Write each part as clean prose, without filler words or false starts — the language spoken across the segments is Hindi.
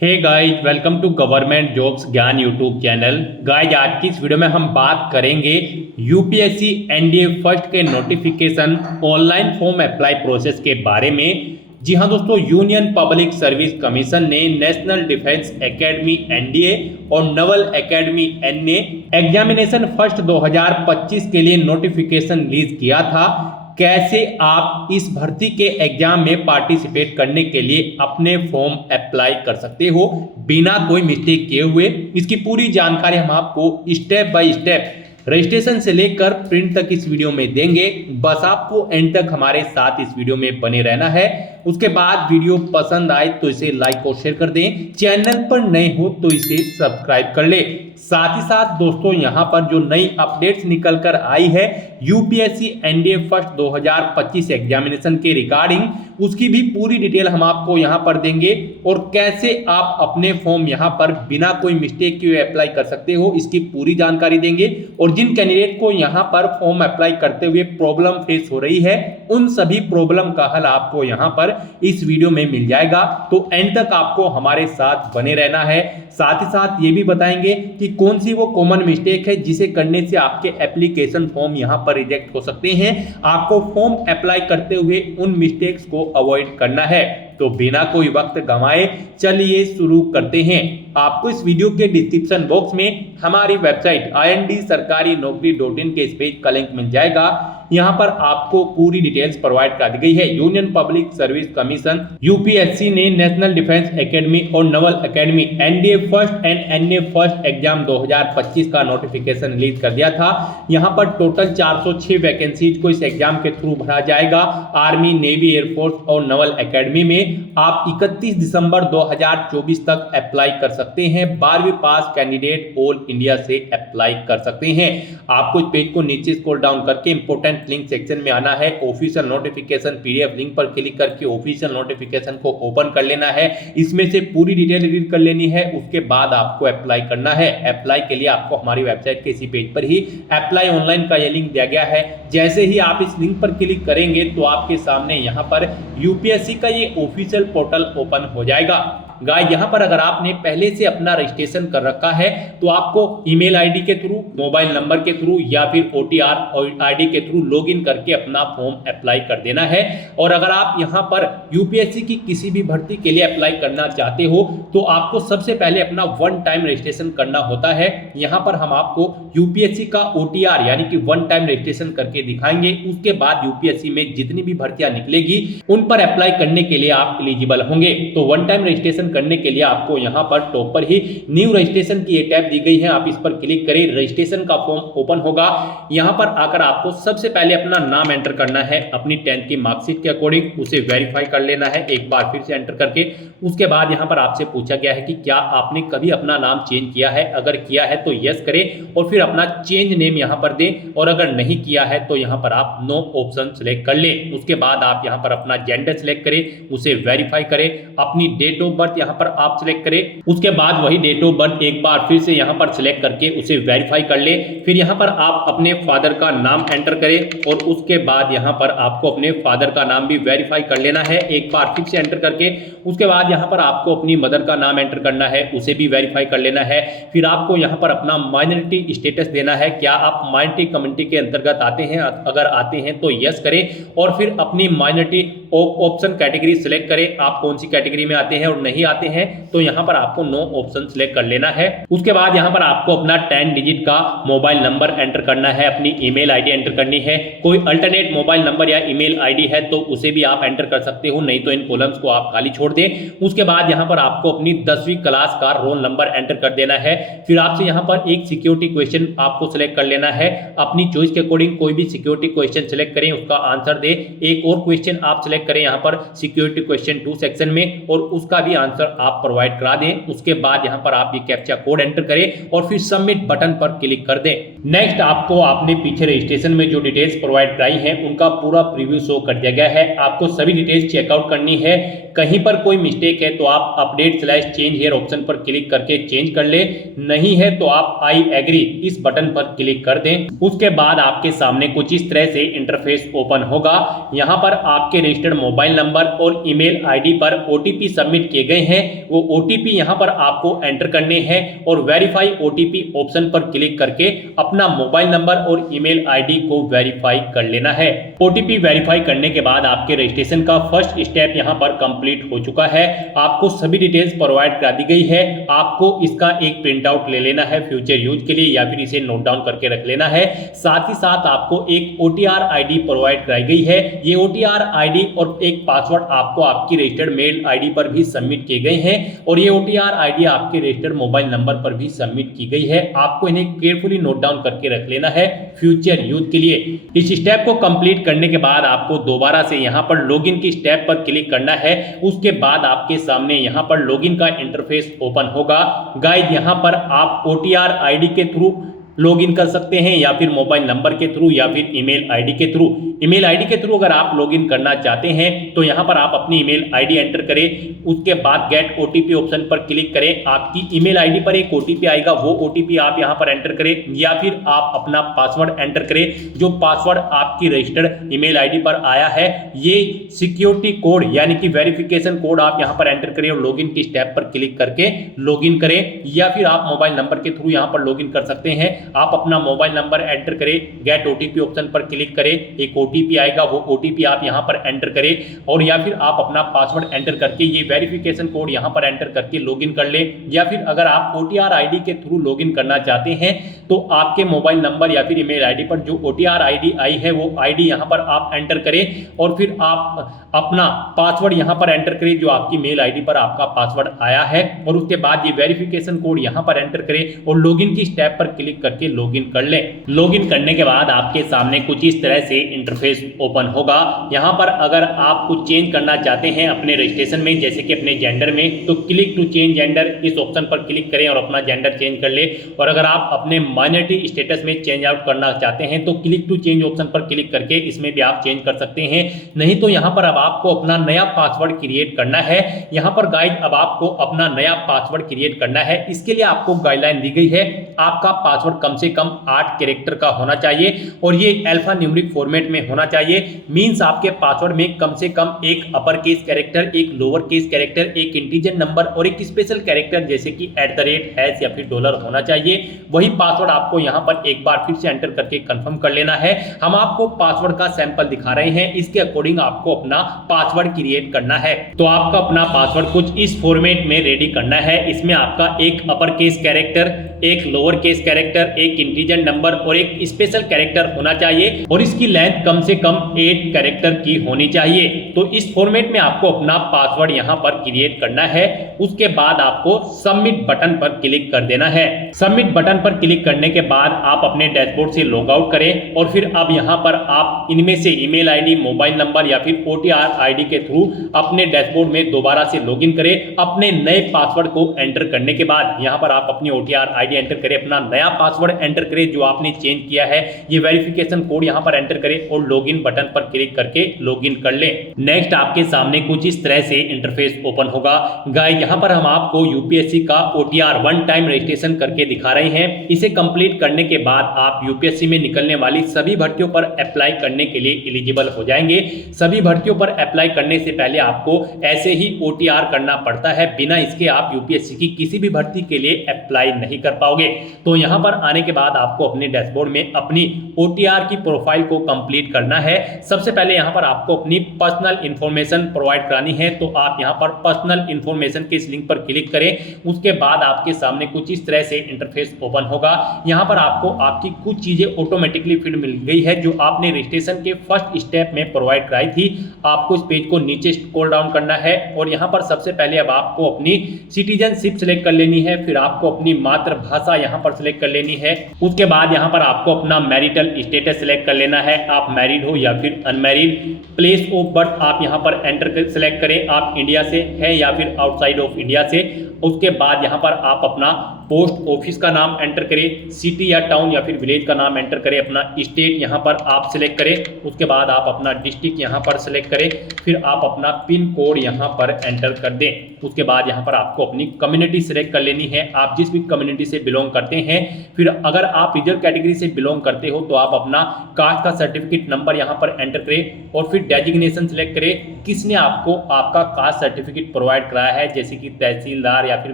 Hey guys, welcome to government jobs Gyan YouTube channel. Guys, आज की इस वीडियो में हम बात करेंगे यूपीएससी एनडीए फर्स्ट के notification online form apply process के बारे में। जी हां दोस्तों, यूनियन पब्लिक सर्विस कमीशन ने नेशनल डिफेंस एकेडमी एनडीए और naval academy NA examination first 2025 के लिए नोटिफिकेशन रिलीज किया था। कैसे आप इस भर्ती के एग्जाम में पार्टिसिपेट करने के लिए अपने फॉर्म अप्लाई कर सकते हो बिना कोई मिस्टेक किए हुए, इसकी पूरी जानकारी हम आपको स्टेप बाय स्टेप रजिस्ट्रेशन से लेकर प्रिंट तक इस वीडियो में देंगे। बस आपको एंड तक हमारे साथ इस वीडियो में बने रहना है। उसके बाद वीडियो पसंद आए तो इसे लाइक और शेयर कर दें, चैनल पर नए हो तो इसे सब्सक्राइब कर ले। साथ ही साथ दोस्तों, यहां पर जो नई अपडेट्स निकल कर आई है यूपीएससी एनडीए फर्स्ट 2025 एग्जामिनेशन के रिगार्डिंग, उसकी भी पूरी डिटेल हम आपको यहां पर देंगे और कैसे आप अपने फॉर्म यहां पर बिना कोई मिस्टेक के अप्लाई कर सकते हो, इसकी पूरी जानकारी देंगे। और जिन कैंडिडेट को यहां पर फॉर्म अप्लाई करते हुए प्रॉब्लम फेस हो रही है, उन सभी प्रॉब्लम का हल आपको यहां पर इस वीडियो में मिल जाएगा। तो एंड तक आपको हमारे साथ बने रहना है। साथ ही साथ ये भी बताएंगे कि कौन सी वो कॉमन मिस्टेक है जिसे करने से आपके एप्लीकेशन फॉर्म यहां पर रिजेक्ट हो सकते हैं। आपको फॉर्म अप्लाई करते हुए उन मिस्टेक्स को अवॉइड करना है। तो बिना कोई वक्त गंवाए चलिए शुरू करते हैं। आपको इस वीडियो के डिस्क्रिप्शन बॉक्स में हमारी वेबसाइट IND-sarkari-naukri.in के इस पेज का लिंक मिल जाएगा। यहां पर आपको पूरी डिटेल्स प्रोवाइड कर दी गई है। Union Public Service Commission UPSC ने नेशनल डिफेंस एकेडमी और naval academy NDA first and NA first exam 2025 का नोटिफिकेशन रिलीज कर दिया था। यहां पर टोटल 406 वैकेंसीज को इस एग्जाम के थ्रू भरा जाएगा। आर्मी, नेवी, एयरफोर्स और नवल एकेडमी में आप 31 दिसंबर 2024 तक अप्लाई कर सकते हैं। 12वीं पास कैंडिडेट ऑल इंडिया से अप्लाई कर सकते हैं। आपको इस पेज को नीचे स्क्रॉल डाउन करके इंपोर्टेंट लिंक सेक्शन में आना है। ऑफिशियल नोटिफिकेशन पीडीएफ लिंक पर क्लिक करके ऑफिशियल नोटिफिकेशन को ओपन कर लेना है। इसमें से पूरी डिटेल रीड कर लेनी है। उसके बाद आपको अप्लाई करना है। अप्लाई के लिए आपको हमारी वेबसाइट के इसी पेज पर ही अप्लाई ऑनलाइन का ये लिंक दिया गया है। जैसे ही आप इस लिंक पर क्लिक करेंगे तो आपके सामने यहाँ पर यूपीएससी का ये ऑफिशियल पोर्टल ओपन हो जाएगा। गाइस, यहाँ पर अगर आपने पहले से अपना रजिस्ट्रेशन कर रखा है तो आपको ईमेल आईडी के थ्रू, मोबाइल नंबर के थ्रू या फिर ओटीआर और आईडी के थ्रू लॉगिन करके अपना फॉर्म अप्लाई कर देना है। और अगर आप यहाँ पर यूपीएससी की किसी भी भर्ती के लिए अप्लाई करना चाहते हो तो आपको सबसे पहले अपना वन टाइम रजिस्ट्रेशन करना होता है। यहाँ पर हम आपको यूपीएससी का ओटीआर यानी कि वन टाइम रजिस्ट्रेशन करके दिखाएंगे। उसके बाद यूपीएससी में जितनी भी भर्तियां निकलेगी उन पर अप्लाई करने के लिए आप एलिजिबल होंगे। तो वन टाइम रजिस्ट्रेशन करने के लिए आपको यहां पर टॉप पर ही न्यू रजिस्ट्रेशन की एक टैब दी गई है। आप इस पर क्लिक करें, रजिस्ट्रेशन का फॉर्म ओपन होगा। यहां पर आकर आपको सबसे पहले अपना नाम एंटर करना है। अपनी 10th की मार्कशीट के अकॉर्डिंग उसे वेरीफाई कर लेना है एक बार फिर से एंटर करके। उसके बाद यहां पर आपसे पूछा गया है कि क्या आपने कभी अपना नाम चेंज किया है। अगर किया है तो यस करें और फिर अपना चेंज नेम यहां पर दें, और अगर नहीं किया है तो यहां पर आप नो ऑप्शन सिलेक्ट कर लें। उसके बाद आप यहां पर अपना जेंडर सिलेक्ट करें, उसे वेरीफाई करें। अपनी डेट ऑफ बर्थ यहां पर आप सिलेक्ट करें। उसके बाद वही डेट ऑफ बर्थ एक बार फिर से यहां पर सिलेक्ट करके उसे वेरीफाई कर ले। फिर यहां पर आप अपने फादर का नाम एंटर करें और उसके बाद यहां पर आपको अपने फादर का नाम भी वेरीफाई कर लेना है एक बार फिर से एंटर करके। उसके बाद यहां पर आपको अपनी मदर का नाम एंटर करना है, उसे भी वेरीफाई कर लेना है। फिर आपको यहां पर अपना माइनॉरिटी स्टेटस देना है। क्या आप माइनॉरिटी कम्युनिटी के अंतर्गत आते हैं? अगर आते हैं तो यस करें और फिर अपनी माइनॉरिटी ऑप्शन कैटेगरी सिलेक्ट करें। आप कौन सी कैटेगरी में आते हैं और नहीं आते हैं तो यहां पर आपको नो ऑप्शन सिलेक्ट कर लेना है। उसके बाद यहां पर आपको अपना 10 डिजिट का मोबाइल नंबर एंटर करना है, अपनी ईमेल आईडी एंटर करनी है। कोई अल्टरनेट मोबाइल नंबर या ईमेल आईडी है तो उसे भी आप एंटर कर सकते हो, नहीं तो इन कॉलम्स को आप खाली छोड़ दें। उसके बाद यहां पर आपको अपनी 10वीं क्लास का रोल नंबर एंटर कर देना है। फिर आपसे यहां पर एक सिक्योरिटी क्वेश्चन आपको सिलेक्ट कर लेना है। अपनी चॉइस के अकॉर्डिंग कोई भी सिक्योरिटी क्वेश्चन सिलेक्ट करें, उसका आंसर दे। एक और क्वेश्चन आप सिलेक्ट करें यहां पर सिक्योरिटी क्वेश्चन 2 सेक्शन में, और उसका भी आंसर आप प्रोवाइड करा दें। उसके बाद यहां पर आप ये कैप्चा कोड एंटर करें और फिर सबमिट बटन पर क्लिक कर दें। नेक्स्ट आपको आपने पीछे रजिस्ट्रेशन में जो डिटेल्स प्रोवाइड कराई हैं उनका पूरा प्रीव्यू शो कर दिया गया है। आपको सभी डिटेल्स चेकआउट करनी है। कहीं पर कोई मिस्टेक है तो आप अपडेट/चेंज हियर ऑप्शन पर क्लिक करके चेंज कर ले। नहीं है तो आप आई एग्री इस बटन पर क्लिक कर दें। उसके बाद आपके सामने कुछ इस तरह से इंटरफेस ओपन होगा। यहां पर आपके रजिस्टर्ड रजिस्टर्ड मोबाइल नंबर और ईमेल आईडी पर ओटीपी सबमिट किए गए हैं वो ओटीपी यहां पर आपको एंटर करने हैं और वेरीफाई ओटीपी ऑप्शन पर क्लिक करके अपना मोबाइल नंबर और ईमेल आईडी को वेरीफाई कर लेना है। ओटीपी वेरीफाई करने के बाद आपके रजिस्ट्रेशन का फर्स्ट स्टेप यहां पर कंप्लीट हो चुका है। आपको सभी डिटेल्स प्रोवाइड करा दी गई है। आपको इसका एक प्रिंट आउट ले लेना है फ्यूचर यूज के लिए या फिर इसे नोट डाउन करके रख लेना है। साथ ही साथ आपको एक ओटीआर आईडी प्रोवाइड कराई गई है। ये ओटीआर आईडी और एक पासवर्ड आपको आपकी रजिस्टर्ड मेल आईडी पर भी सबमिट किए गए हैं और ये ओटीआर आईडी आपके रजिस्टर्ड मोबाइल नंबर पर भी सबमिट की गई है। आपको इन्हें केयरफुली नोट डाउन करके रख लेना है फ्यूचर यूज के लिए। इस स्टेप को कंप्लीट करने के बाद आपको दोबारा से यहां पर लॉगिन की स्टेप पर क्लिक करना है। उसके बाद आपके सामने यहां पर लॉगिन का इंटरफेस ओपन होगा। गाइस यहां पर आप ओटीआर आईडी के थ्रू लॉगिन कर सकते हैं या फिर मोबाइल नंबर के थ्रू या फिर ईमेल आईडी के थ्रू। ईमेल आईडी के थ्रू अगर आप लॉगिन करना चाहते हैं तो यहां पर आप अपनी ईमेल आईडी एंटर करें। उसके बाद गेट ओटीपी ऑप्शन पर क्लिक करें। आपकी ईमेल आईडी पर एक ओटीपी आएगा, वो ओटीपी आप यहां पर एंटर करें या फिर आप अपना पासवर्ड एंटर करें। जो पासवर्ड आपकी रजिस्टर्ड ईमेल आईडी पर आया है ये सिक्योरिटी कोड यानी कि वेरिफिकेशन कोड आप यहां पर एंटर करें और लॉगिन की स्टेप पर क्लिक करके लॉगिन करें या फिर आप मोबाइल नंबर के थ्रू यहां पर लॉगिन कर सकते हैं। आप अपना मोबाइल नंबर एंटर करें, गेट ओटीपी ऑप्शन पर क्लिक करें, एक ओटीपी आएगा, वो ओटीपी आप यहां पर एंटर करें और या फिर आप अपना पासवर्ड एंटर करके ये वेरिफिकेशन कोड यहां पर एंटर करके लॉगिन कर लें। या फिर अगर आप ओटीआर आईडी के थ्रू लॉगिन करना चाहते हैं तो आपके मोबाइल नंबर या फिर ईमेल आईडी पर जो ओटीआर आईडी आई है वो आईडी यहां पर आप एंटर करें और फिर आप अपना पासवर्ड यहां पर एंटर करें जो आपकी मेल आईडी पर आपका पासवर्ड आया है और उसके बाद ये वेरिफिकेशन कोड यहां पर एंटर करें और लॉगिन की स्टेप पर क्लिक करके लॉगिन कर लें। लॉगिन करने के बाद आपके सामने कुछ इस तरह से इंटरफेस ओपन होगा। यहां पर अगर आप कुछ चेंज करना चाहते हैं अपने रजिस्ट्रेशन में जैसे कि अपने जेंडर में तो क्लिक टू चेंज जेंडर इस ऑप्शन पर क्लिक करें और अपना जेंडर चेंज कर ले। और अगर आप अपने माइनॉरिटी स्टेटस में चेंज आउट करना चाहते हैं तो क्लिक टू चेंज ऑप्शन पर क्लिक करके इसमें भी आप चेंज कर सकते हैं। नहीं तो यहां पर अब आपको अपना नया पासवर्ड क्रिएट करना है। यहां पर गाइड अब आपको अपना नया पासवर्ड क्रिएट करना है। इसके लिए आपको गाइडलाइन दी गई है। आपका पासवर्ड कम से कम 8 कैरेक्टर का होना चाहिए और ये अल्फा न्यूमेरिक फॉर्मेट में होना चाहिए। मींस आपके पासवर्ड में कम से कम एक अपर केस कैरेक्टर, एक लोअर केस कैरेक्टर, एक इंटीजर नंबर और एक स्पेशल कैरेक्टर जैसे कि @ या फिर डॉलर होना चाहिए। वही पासवर्ड आपको यहां पर एक बार फिर से एंटर करके कंफर्म कर लेना है। हम आपको पासवर्ड का सैंपल दिखा रहे हैं, इसके अकॉर्डिंग आपको अपना पासवर्ड क्रिएट करना है। तो आपका अपना पासवर्ड कुछ इस फॉर्मेट में रेडी करना है। इसमें आपका एक अपर केस कैरेक्टर, एक लोअर केस कैरेक्टर, एक इंटीजर नंबर और एक स्पेशल कैरेक्टर होना चाहिए और इसकी लेंथ कम से कम 8 कैरेक्टर की होनी चाहिए। तो इस फॉर्मेट में आपको अपना पासवर्ड यहां पर क्रिएट करना है। उसके बाद आपको सबमिट बटन पर क्लिक कर देना है। सबमिट बटन पर क्लिक करने के बाद आप अपने डैशबोर्ड से लॉग आउट करें और फिर अब यहां पर आप इनमें से ईमेल आईडी, मोबाइल नंबर या फिर ओटीआर आईडी के थ्रू अपने डैशबोर्ड में दोबारा से लॉगिन करें। अपने नए पासवर्ड को एंटर करने के बाद यहां पर आप अपनी ओटीआर आईडी एंटर करें, अपना नया पासवर्ड एंटर करें जो आपने चेंज किया है, ये वेरिफिकेशन कोड यहां पर एंटर करें और लॉगिन बटन पर क्लिक करके लॉगिन कर लें। नेक्स्ट आपके सामने कुछ इस तरह से इंटरफेस ओपन होगा। गाइस यहां पर हम आपको यूपीएससी का ओटीआर वन टाइम रजिस्ट्रेशन करके दिखा रहे हैं। इसे कंप्लीट करने के बाद आप यूपीएससी में निकलने वाली सभी भर्तियों पर अप्लाई करने के लिए एलिजिबल हो जाएंगे। सभी भर्तियों पर अप्लाई करने से पहले आपको ऐसे ही ओटीआर करना पड़ता है, बिना इसके आप यूपीएससी की किसी भी भर्ती के लिए अप्लाई नहीं कर पाओगे। तो यहां पर आने के बाद आपको अपने डैशबोर्ड में अपनी ओटीआर की प्रोफाइल को कंप्लीट करना है। सबसे पहले यहां पर आपको अपनी पर्सनल इंफॉर्मेशन प्रोवाइड करानी है। तो आप यहां पर पर्सनल इंफॉर्मेशन के इस लिंक पर क्लिक करें। उसके बाद आपके सामने कुछ इस तरह से इंटरफेस ओपन होगा। यहां पर आपको आपकी कुछ चीजें ऑटोमेटिकली फिल मिल गई है जो आपने रजिस्ट्रेशन के फर्स्ट स्टेप में प्रोवाइड कराई थी। आपको इस पेज को नीचे स्क्रॉल डाउन करना है और यहां पर सबसे पहले अब आपको अपनी सिटीजनशिप सिलेक्ट कर लेनी है। फिर आपको अपनी मातृभाषा यहां पर सिलेक्ट कर लेनी है। उसके बाद यहां पर आपको अपना मैरिटल स्टेटस सिलेक्ट कर लेना है, आप मैरिड हो या फिर अनमैरिड। प्लेस ऑफ बर्थ आप यहां पर एंटर कर सिलेक्ट करें, आप इंडिया से है या फिर आउटसाइड ऑफ इंडिया से। उसके बाद यहाँ पर आप अपना पोस्ट ऑफिस का नाम एंटर करें, सिटी या टाउन या फिर विलेज का नाम एंटर करें, अपना स्टेट यहाँ पर आप सिलेक्ट करें, उसके बाद आप अपना डिस्ट्रिक्ट यहाँ पर सिलेक्ट करें, फिर आप अपना पिन कोड यहाँ पर एंटर कर दें। उसके बाद यहाँ पर आपको अपनी कम्युनिटी सिलेक्ट कर लेनी है, आप जिस भी कम्युनिटी से बिलोंग करते हैं। फिर अगर आप रिजर्व कैटेगरी से बिलोंग करते हो तो आप अपना कास्ट का सर्टिफिकेट नंबर यहाँ पर एंटर करें और फिर डेजिग्नेशन सिलेक्ट करें, किसने आपको आपका कास्ट सर्टिफिकेट प्रोवाइड कराया है, जैसे कि तहसीलदार या फिर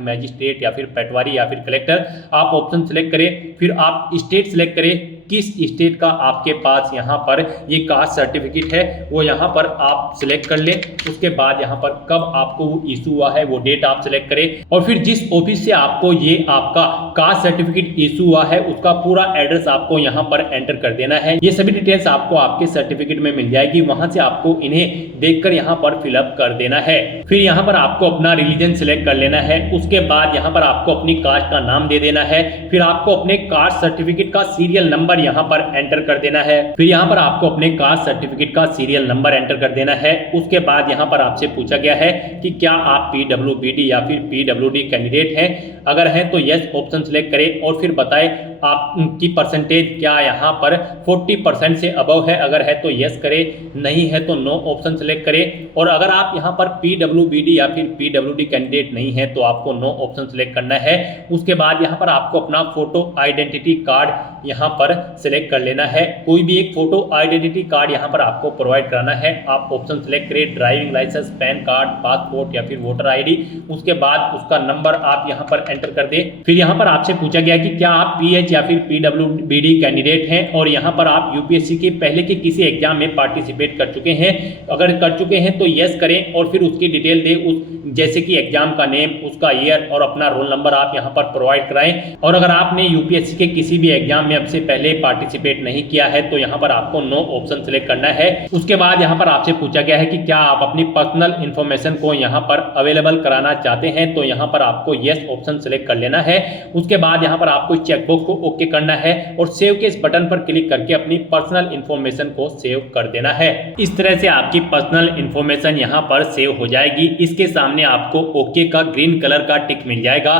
मैजिस्ट्रेट या फिर पटवारी या फिर कलेक्टर। आप ऑप्शन सिलेक्ट करें, फिर आप स्टेट सिलेक्ट करें, किस स्टेट का आपके पास यहाँ पर ये कास्ट सर्टिफिकेट है वो यहाँ पर आप सिलेक्ट कर लें। उसके बाद यहाँ पर कब आपको वो इशू हुआ है वो डेट आप सिलेक्ट करें और फिर जिस ऑफिस से आपको ये आपका कास्ट सर्टिफिकेट इशू हुआ है उसका पूरा एड्रेस आपको यहाँ पर एंटर कर देना है। ये सभी डिटेल्स आपको आपके सर्टिफिकेट में मिल जाएगी, वहां से आपको इन्हें देखकर यहाँ पर फिलअप कर देना है। फिर यहाँ पर आपको अपना रिलीजन सिलेक्ट कर लेना है, उसके बाद यहाँ पर आपको अपनी कास्ट का नाम दे देना है, फिर आपको अपने कास्ट सर्टिफिकेट का सीरियल नंबर यहाँ पर एंटर कर देना है। फिर यहाँ पर आपको अपने कास्ट सर्टिफिकेट का सीरियल नंबर एंटर कर देना है। उसके बाद यहाँ पर आपसे पूछा गया है कि क्या आप पीडब्ल्यूबीडी या फिर पीडब्ल्यूडी कैंडिडेट हैं, अगर हैं तो यस ऑप्शन सिलेक्ट करें और फिर बताएं आपकी परसेंटेज क्या यहाँ पर 40% से अबव है, अगर है तो यस करें, नहीं है तो नो ऑप्शन सिलेक्ट करें। और अगर आप यहाँ पर पीडब्ल्यूबीडी या फिर पीडब्ल्यूडी कैंडिडेट नहीं है तो आपको नो ऑप्शन सिलेक्ट करना है। उसके बाद यहाँ पर आपको अपना फोटो आइडेंटिटी कार्ड यहाँ पर सिलेक्ट कर लेना है, कोई भी एक फोटो आइडेंटिटी कार्ड यहाँ पर आपको प्रोवाइड कराना है। आप ऑप्शन सिलेक्ट करें, driving licence, PAN card, passport या फिर वोटर आईडी। उसके बाद उसका नंबर आप यहाँ पर एंटर कर दें। फिर यहाँ पर आपसे पूछा गया कि क्या आप पीएच या फिर पीडब्ल्यूबीडी कैंडिडेट हैं और यहाँ पर आप यूपीएससी के पहले के किसी एग्जाम में पार्टिसिपेट कर चुके हैं, अगर कर चुके हैं तो यस करें और फिर उसकी डिटेल दें, उस जैसे कि एग्जाम का नेम, उसका ईयर और अपना रोल नंबर आप यहाँ पर प्रोवाइड कराएं। और अगर आपने यूपीएससी के किसी भी एग्जाम में अब से पहले पार्टिसिपेट नहीं किया है तो यहाँ पर आपको नो ऑप्शन सिलेक्ट करना है। उसके बाद यहाँ पर आपसे पूछा गया है कि क्या आप अपनी पर्सनल इंफॉर्मेशन को यहाँ पर अवेलेबल कराना चाहते हैं, तो यहाँ पर आपको यस ऑप्शन सिलेक्ट कर लेना है। उसके बाद यहाँ पर आपको चेकबॉक्स को ओके करना है और सेव के इस बटन पर क्लिक करके अपनी पर्सनल इंफॉर्मेशन को सेव कर देना है। इस तरह से आपकी पर्सनल इंफॉर्मेशन यहाँ पर सेव हो जाएगी। इसके सामने आपको ओके का ग्रीन कलर का टिक मिल जाएगा।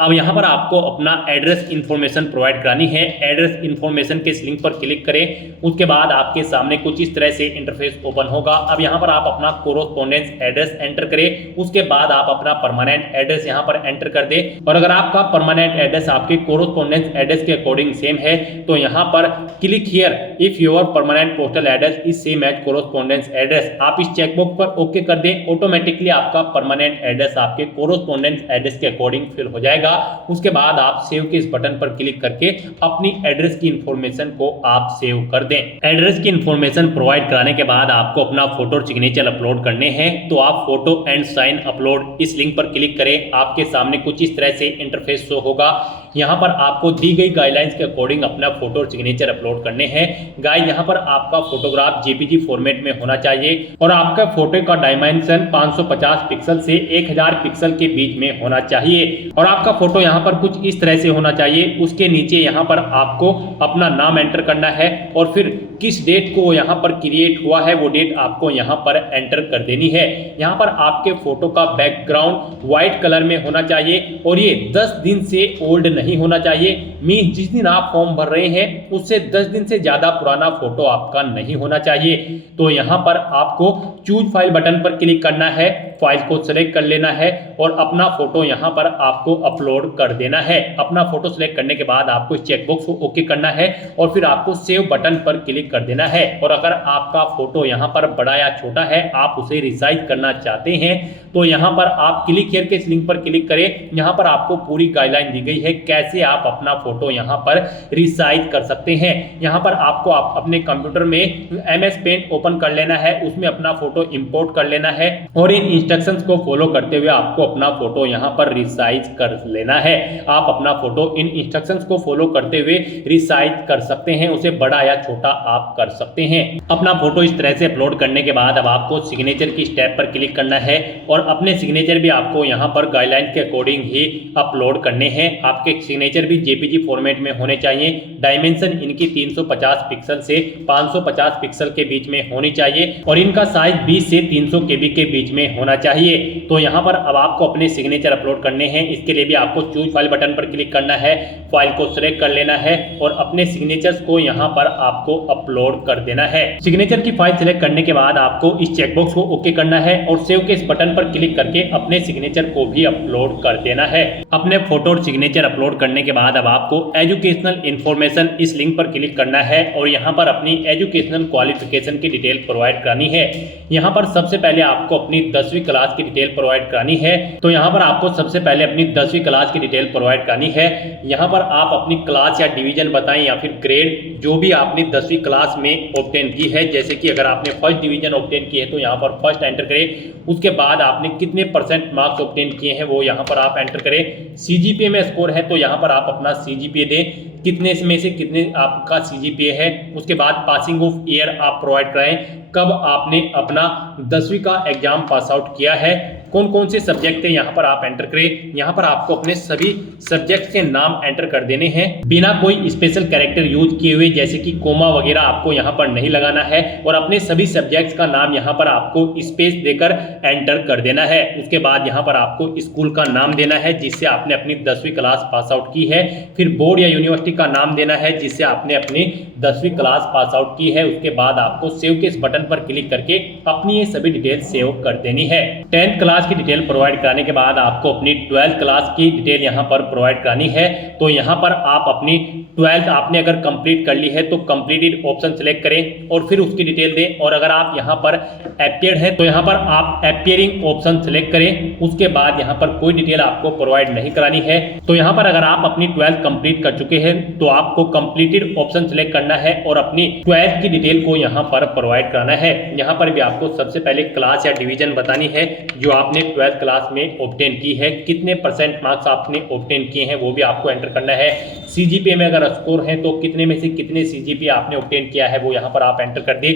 अब यहाँ पर आपको अपना एड्रेस इंफॉर्मेशन प्रोवाइड करानी है। एड्रेस इंफॉर्मेशन के इस लिंक पर क्लिक करें, उसके बाद आपके सामने कुछ इस तरह से इंटरफेस ओपन होगा। अब यहाँ पर आप अपना कोरोस्पोंडेंस एड्रेस एंटर करें, उसके बाद आप अपना परमानेंट एड्रेस यहाँ पर एंटर कर दें। और अगर आपका परमानेंट एड्रेस आपके कोरोस्पोंडेंस एड्रेस के अकॉर्डिंग सेम है तो यहाँ पर click here if your permanent postal address is same as correspondence address, आप इस चेकबॉक्स पर ओके कर दें। ऑटोमेटिकली आपका परमानेंट एड्रेस आपके कोरोस्पोंडेंस एड्रेस के अकॉर्डिंग फिल हो जाएगा। उसके बाद आप सेव के इस बटन पर क्लिक करके अपनी एड्रेस की इंफॉर्मेशन को आप सेव कर दें। एड्रेस की इंफॉर्मेशन प्रोवाइड कराने के बाद आपको अपना फोटो और सिग्नेचर अपलोड करने हैं, तो आप फोटो एंड साइन अपलोड इस लिंक पर क्लिक करें। आपके सामने कुछ इस तरह से इंटरफेस शो होगा। यहाँ पर आपको दी गई गाइडलाइंस के अकॉर्डिंग अपना फोटो और सिग्नेचर अपलोड करने हैं। गाइस यहाँ पर आपका फोटोग्राफ जेपीजी फॉर्मेट में होना चाहिए और आपका फोटो का डायमेंशन 550 पिक्सल से 1000 पिक्सल के बीच में होना चाहिए और आपका फोटो यहाँ पर कुछ इस तरह से होना चाहिए। उसके नीचे यहाँ पर आपको अपना नाम एंटर करना है और फिर किस डेट को यहाँ पर क्रिएट हुआ है वो डेट आपको यहाँ पर एंटर कर देनी है। यहाँ पर आपके फोटो का बैकग्राउंड व्हाइट कलर में होना चाहिए और ये 10 दिन से ओल्ड नहीं होना चाहिए। मींस जिस दिन आप फॉर्म भर रहे हैं उससे 10 दिन से ज्यादा पुराना फोटो आपका नहीं होना चाहिए। तो यहाँ पर आपको चूज फाइल बटन पर क्लिक करना है, फाइल को सिलेक्ट कर लेना है और अपना फोटो यहाँ पर आपको अपलोड कर देना है। अपना फोटो सिलेक्ट करने के बाद आपको चेकबॉक्स को ओके करना है और फिर आपको सेव बटन पर क्लिक कर देना है। और अगर आपका फोटो यहाँ पर बड़ा या छोटा है, आप उसे रिसाइज करना चाहते हैं तो यहाँ पर आप क्लिक हियर के इस लिंक पर क्लिक करें। यहाँ पर आपको पूरी गाइडलाइन दी गई है कैसे आप अपना फोटो यहाँ पर रिसाइज कर सकते हैं। यहाँ पर आपको अपने कंप्यूटर में MS पेंट ओपन कर लेना है, उसमें अपना फोटो इंपोर्ट कर लेना है और इन इंस्ट्रक्शंस को फॉलो करते हुए आपको अपना फोटो यहाँ पर रिसाइज कर लेना है। आप अपना फोटो इन इंस्ट्रक्शंस को फॉलो करते हुए रिसाइज कर सकते हैं, उसे बड़ा या छोटा आप कर सकते हैं। अपना फोटो इस तरह से अपलोड करने के बाद अब आपको सिग्नेचर की स्टेप पर क्लिक करना है और अपने सिग्नेचर भी आपको यहाँ पर गाइडलाइन के अकॉर्डिंग ही अपलोड करने हैं। आपके सिग्नेचर भी जेपीजी फॉर्मेट में होने चाहिए। डायमेंशन इनकी 350 पिक्सल से 550 पिक्सल के बीच में होनी चाहिए और इनका साइज 20 से 300 KB के बीच में होना चाहिए। तो यहाँ पर अब आपको अपने सिग्नेचर अपलोड करने हैं। इसके लिए भी आपको चूज फाइल बटन पर क्लिक करना है, फाइल को सिलेक्ट कर लेना है और अपने सिग्नेचर्स को यहाँ पर आपको अपलोड कर देना है। सिग्नेचर की फाइल सिलेक्ट करने के बाद आपको इस चेकबॉक्स को ओके करना है और सेव के इस बटन पर क्लिक करके अपने सिग्नेचर को भी अपलोड कर देना है। अपने फोटो और सिग्नेचर अपलोड करने के बाद अब आपको एजुकेशनल इंफॉर्मेशन इस लिंक पर क्लिक करना है और यहाँ पर अपनी एजुकेशनल क्वालिफिकेशन की डिटेल प्रोवाइड करानी है। यहाँ पर सबसे पहले आपको अपनी 10वीं क्लास की डिटेल प्रोवाइड करानी है। तो यहाँ पर आपको सबसे पहले अपनी 10वीं क्लास की डिटेल प्रोवाइड करानी है। यहाँ पर आप अपनी क्लास या डिवीजन बताएं या फिर ग्रेड जो भी आपने 10वीं क्लास में ऑब्टेन की है। जैसे कि अगर आपने फर्स्ट डिवीजन ऑब्टेन की है तो यहाँ पर फर्स्ट एंटर करें। उसके बाद आपने कितने % मार्क्स ऑब्टेन किए हैं वो यहाँ पर आप एंटर करें। सीजीपीए में स्कोर है तो यहाँ पर आप अपना सीजीपीए दें, कितने में से कितने आपका सीजीपीए है। उसके बाद पासिंग ऑफ ईयर आप प्रोवाइड कराएं, कब आपने अपना 10वीं का एग्जाम पास आउट किया है, कौन कौन से सब्जेक्ट थे यहाँ पर आप एंटर करें। यहाँ पर आपको अपने सभी सब्जेक्ट्स के नाम एंटर कर देने हैं बिना कोई स्पेशल कैरेक्टर यूज किए हुए, जैसे कि कोमा वगैरह आपको यहाँ पर नहीं लगाना है। और अपने सभी सब्जेक्ट्स का नाम यहाँ पर आपको स्पेस देकर एंटर कर देना है। उसके बाद यहाँ पर आपको स्कूल का नाम देना है जिससे आपने अपनी 10वीं क्लास पास आउट की है। फिर बोर्ड या यूनिवर्सिटी का नाम देना है जिससे आपने अपनी 10वीं क्लास पास आउट की है। उसके बाद आपको सेव के इस बटन पर क्लिक करके अपनी ये सभी डिटेल सेव कर देनी है। 10th क्लास की डिटेल प्रोवाइड कराने के बाद आपको अपनी 12th क्लास की डिटेल यहाँ पर प्रोवाइड करानी है। तो यहाँ पर आप अपनी 12th आपने अगर कंप्लीट कर ली है तो कंप्लीटेड ऑप्शन सेलेक्ट करें और फिर उसकी डिटेल दें। और अगर आप यहाँ पर अपीयर्ड है तो यहाँ पर आप अपीयरिंग ऑप्शन सेलेक्ट करें। उसके बाद यहाँ पर कोई डिटेल आपको प्रोवाइड नहीं करानी है। तो यहाँ पर अगर आप अपनी 12th कंप्लीट कर चुके हैं तो आपको कंप्लीटेड ऑप्शन सेलेक्ट करना है और अपनी 12th की डिटेल को यहाँ पर प्रोवाइड कराना है। यहाँ पर भी आपको सबसे पहले क्लास या डिवीजन बतानी है जो आपने 12th क्लास में ऑब्टेन की है, कितने % मार्क्स आपने ऑब्टेन किए हैं वो भी आपको एंटर करना है। सीजीपीए में अगर स्कोर है तो कितने में से कितने सीजीपीए आपने ऑब्टेन किया है वो यहाँ पर आप एंटर कर दे।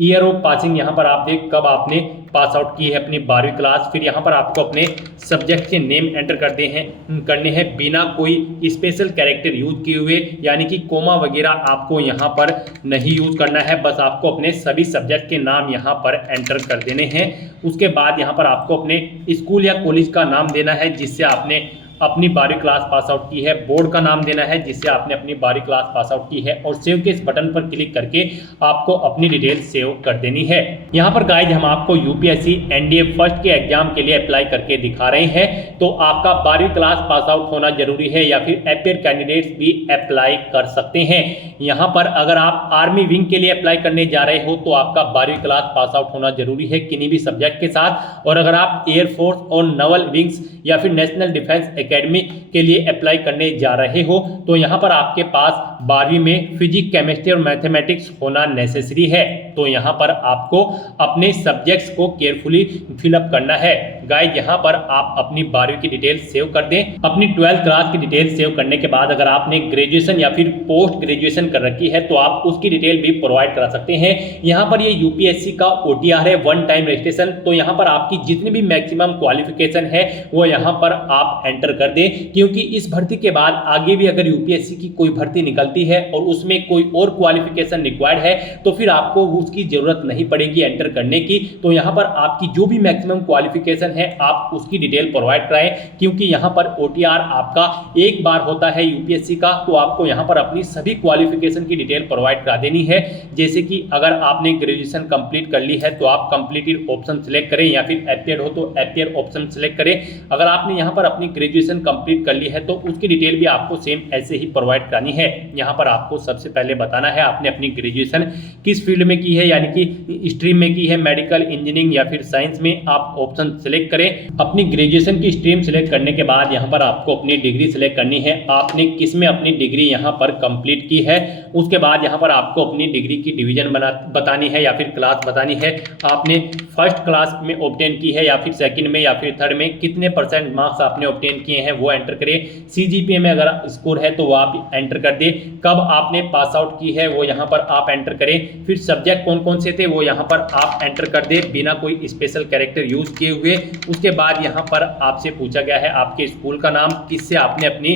ईयर ऑफ पासिंग यहाँ पर आप देख कब आपने पास आउट की है अपनी 12वीं क्लास। फिर यहाँ पर आपको अपने सब्जेक्ट के नेम एंटर करने हैं बिना कोई स्पेशल कैरेक्टर यूज किए हुए, यानी कि कोमा वगैरह आपको यहाँ पर नहीं यूज करना है। बस आपको अपने सभी सब्जेक्ट के नाम यहाँ पर एंटर कर देने हैं। उसके बाद यहाँ पर आपको अपने स्कूल या कॉलेज का नाम देना है जिससे आपने अपनी 12वीं क्लास पास आउट की है। बोर्ड का नाम देना है जिससे आपने अपनी 12वीं क्लास पास आउट की है और सेव के इस बटन पर क्लिक करके आपको अपनी डिटेल सेव कर देनी है। यहाँ पर गाइज हम आपको यूपीएससी एनडीए फर्स्ट के एग्जाम के लिए अप्लाई करके दिखा रहे हैं। तो आपका 12वीं क्लास पास आउट होना जरूरी है या फिर अपीयर कैंडिडेट्स भी अप्लाई कर सकते हैं। यहाँ पर अगर आप आर्मी विंग के लिए अप्लाई करने जा रहे हो तो आपका 12वीं क्लास पास आउट होना जरूरी है किन्हीं भी सब्जेक्ट के साथ। और अगर आप एयरफोर्स और नवल विंग्स या फिर नेशनल डिफेंस एकेडमी के लिए अप्लाई करने जा रहे हो तो यहाँ पर आपके पास 12वीं में फिजिक्स, केमिस्ट्री और मैथमेटिक्स होना नेसेसरी है। तो यहाँ पर आपको अपने सब्जेक्ट्स को केयरफुली फिलअप करना है। गाइस यहाँ पर आप अपनी 12वीं की डिटेल सेव कर दें। अपनी 12th क्लास की डिटेल सेव करने के बाद अगर आपने ग्रेजुएशन या फिर पोस्ट ग्रेजुएशन कर रखी है तो आप उसकी डिटेल भी प्रोवाइड करा सकते हैं। यहाँ पर ये यूपीएससी का ओटीआर है, वन टाइम रजिस्ट्रेशन। तो यहाँ पर आपकी जितनी भी मैक्सिमम क्वालिफिकेशन है वो यहाँ पर आप एंटर कर दें, क्योंकि इस भर्ती के बाद आगे भी अगर यूपीएससी की कोई भर्ती निकलती है और उसमें कोई और क्वालिफिकेशन रिक्वायर्ड है तो फिर आपको उसकी जरूरत नहीं पड़ेगी एंटर करने की। तो यहाँ पर आपकी जो भी मैक्सिमम क्वालिफिकेशन है आप उसकी डिटेल प्रोवाइड कराएं, क्योंकि यहाँ पर ओटीआर आपका एक बार होता है यूपीएससी का। तो आपको यहाँ पर अपनी सभी क्वालिफिकेशन की डिटेल प्रोवाइड करा देनी है। जैसे कि अगर आपने ग्रेजुएशन कंप्लीट कर ली है तो आप कंप्लीटेड ऑप्शन सेलेक्ट करें या फिर अपीयर्ड हो तो अपीयर ऑप्शन सेलेक्ट करें। अगर आपने यहाँ पर अपनी ग्रेजुएशन कंप्लीट कर ली है तो उसकी डिटेल भी आपको सेम ऐसे ही प्रोवाइड करानी है। यहाँ पर आपको सबसे पहले बताना है आपने अपनी ग्रेजुएशन किस फील्ड में की है, यानी कि स्ट्रीम में की है, मेडिकल, इंजीनियरिंग या फिर साइंस में। आप ऑप्शन सेलेक्ट करें। अपनी ग्रेजुएशन की स्ट्रीम सेलेक्ट करने के बाद यहाँ पर आपको अपनी डिग्री सेलेक्ट करनी है, आपने किस में अपनी डिग्री यहाँ पर कंप्लीट की है। उसके बाद यहाँ पर आपको अपनी डिग्री की डिवीजन बतानी है या फिर क्लास बतानी है। आपने फर्स्ट क्लास में ऑब्टेन की है या फिर सेकंड में या फिर थर्ड में, कितने % मार्क्स आपने ऑब्टेन किए हैं वो एंटर करें। सीजीपीए में अगर स्कोर है तो वो आप एंटर कर दें। कब आपने पास आउट की है वो यहाँ पर आप एंटर करें। फिर सब्जेक्ट कौन कौन से थे वो यहाँ पर आप एंटर कर दें बिना कोई स्पेशल कैरेक्टर यूज किए हुए। उसके बाद यहाँ पर आपसे पूछा गया है आपके स्कूल का नाम, किससे आपने अपनी